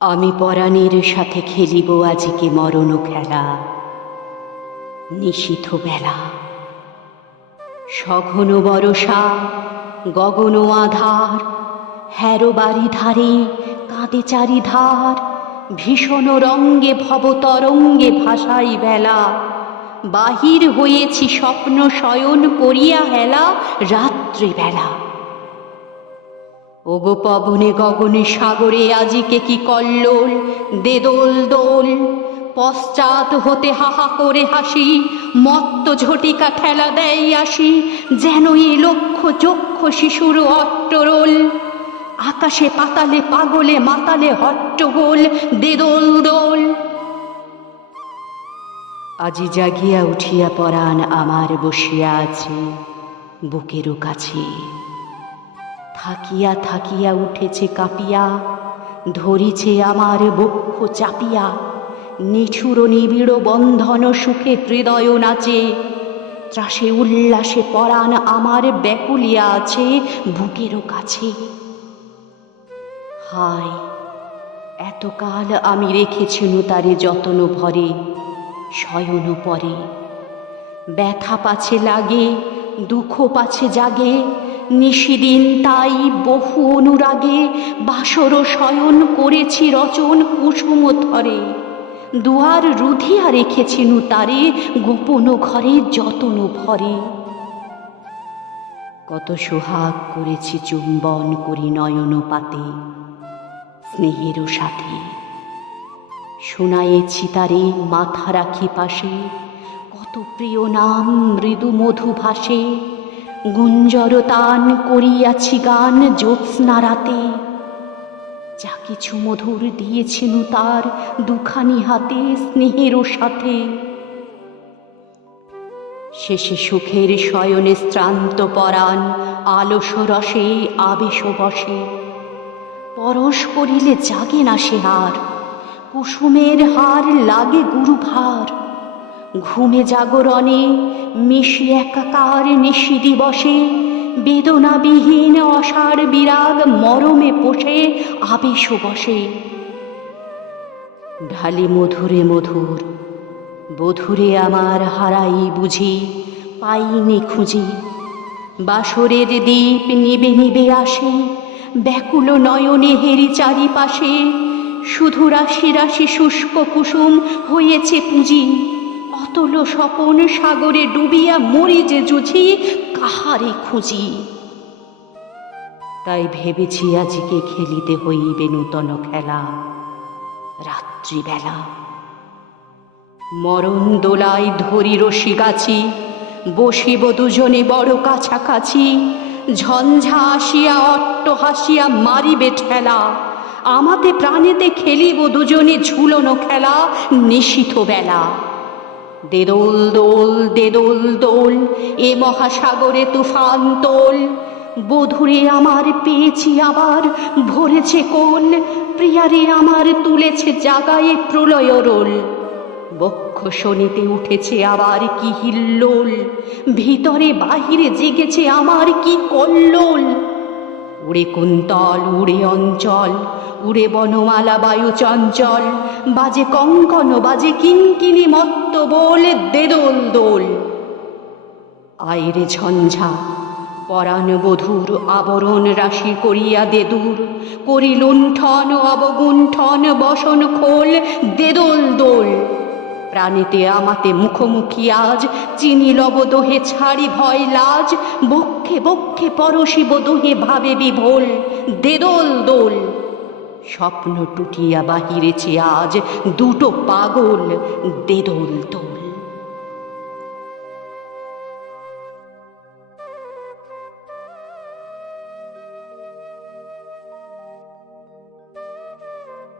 আমি পরাণের সাথে খেলিব আজকে মরণ খেলা। নিশীথ বেলা। সঘন বরষা, গগন আধার, হ্যারো বাড়ি ধারে কাঁদে চারিধার, ভীষণ রঙ্গে ভবতরঙ্গে ভাসাই বেলা। বাহির হয়েছি স্বপ্ন শয়ন করিয়া হেলা রাত্রিবেলা। ওগো পবনে গগনে সাগরে আজিকে কি কল্লোল? দে দোল। পশ্চাৎ হতে হাহা করে হাসি, মত্ত ঝটিকা ঠেলা দেয় আসি, যেন এ লক্ষ চক্ষ শিশুর অট্টরোল। আকাশে পাতালে পাগলে মাতালে হট্টগোল দে দোল দোল। আজি জাগিয়া উঠিয়া পরাণ আমার বসিয়া আছে, বুকেরও কাছে। থাকিয়া থাকিয়া উঠেছে কাঁপিয়া, ধরিছে আমার বক্ষ চাপিয়া, নিঠুর নিবিড় বন্ধন সুখে হৃদয় নাচে, ত্রাসে উল্লাসে পরাণ আমার ব্যাকুলিয়া আছে বুকেরও কাছে। হায়, এতকাল আমি রেখেছিনু তারে যতন ভরে, শয়ন পরে। ব্যথা পাছে লাগে, দুঃখ পাছে জাগে নিশিদিন তাই বহু অনুরাগে বাসর শয়ন করেছি রচন কুসুম ধরে দুয়ার রুধিয়া রেখেছিনু তারে গোপন ঘরে যতন ভরে। কত সোহাগ করেছি চুম্বন করি নয়ন পাতে। স্নেহেরও সাথে শোনায়েছি তারে মাথা রাখি পাশে। কত প্রিয় নাম মৃদু মধু ভাসে গুঞ্জর তান করিয়াছি গান জ্যোৎস্না রাতে। যা কিছু মধুর দিয়েছেন তার দুখানি হাতে স্নেহেরও সাথে। শেষে সুখের শয়নে শ্রান্ত পরাণ আলস রসে আবেশ বসে। পরশ করিলে জাগে না সে হার, কুসুমের হার লাগে গুরু ভার ঘুমে জাগরণে মিশি একাকার নিশি দিবসে, বেদনাবিহীন অসার বিরাগ মরমে পোষে আবেশ বসে। ঢালি মধুরে মধুর, বধুরে আমার হারাই বুঝি, পাইনি খুঁজি। বাসরের দ্বীপ নিবে নিবে আসে, ব্যাকুল নয়নে হেরি চারিপাশে, শুধু রাশি রাশি শুষ্ক কুসুম হয়েছে পুঁজি। অতল স্বপন সাগরে ডুবিয়া মরি যে জুঝি কাহারে খুঁজি? তাই ভেবেছি আজকে খেলিতে হইবে নূতন খেলা। রাত্রিবেলা। মরণ দোলায় ধরি রশি গাছি, বসিব দুজনে বড় কাছাকাছি। ঝঞ্ঝা আসিয়া, অট্ট হাসিয়া মারিবে ঠেলা। আমাতে প্রাণেতে খেলিব দুজনে ঝুলনো খেলা নিশিথ বেলা। দে দোল দোল দে দোল দোল, এ মহাসাগরে তুফান তোল। বধুরে আমার পেয়েছি আবার, ভরেছে কোল। প্রিয়ারে আমার তুলেছে জাগায়ে প্রলয় রোল। বক্ষ শনিতে উঠেছে আবার কি হিল্লোল। ভিতরে বাহিরে জেগেছে আমার কি কল্লোল। উড়ে কুন্তল, উড়ে অঞ্চল, উড়ে বনমালা বায়ু চঞ্চল, বাজে কঙ্কন, বাজে কিঙ্কিনি মত্ত বল দে দোল। আইরে ঝঞ্ঝা, পরাণ বধুর আবরণ রাশি করিয়া দেদুর করি লুণ্ঠন অবগুণ্ঠন, বসন খোল, দেদোল দোল। প্রাণেতে আমাতে মুখোমুখি আজ। চিনি লব দোহে, ছাড়ি ভয় লাজ। বক্ষে বক্ষে পরশিব দোহে, ভাবে বিভোল। দেদোল দোল। স্বপ্ন টুটিয়া বাহিরেছে আজ। দুটো পাগল দে দোল দোল।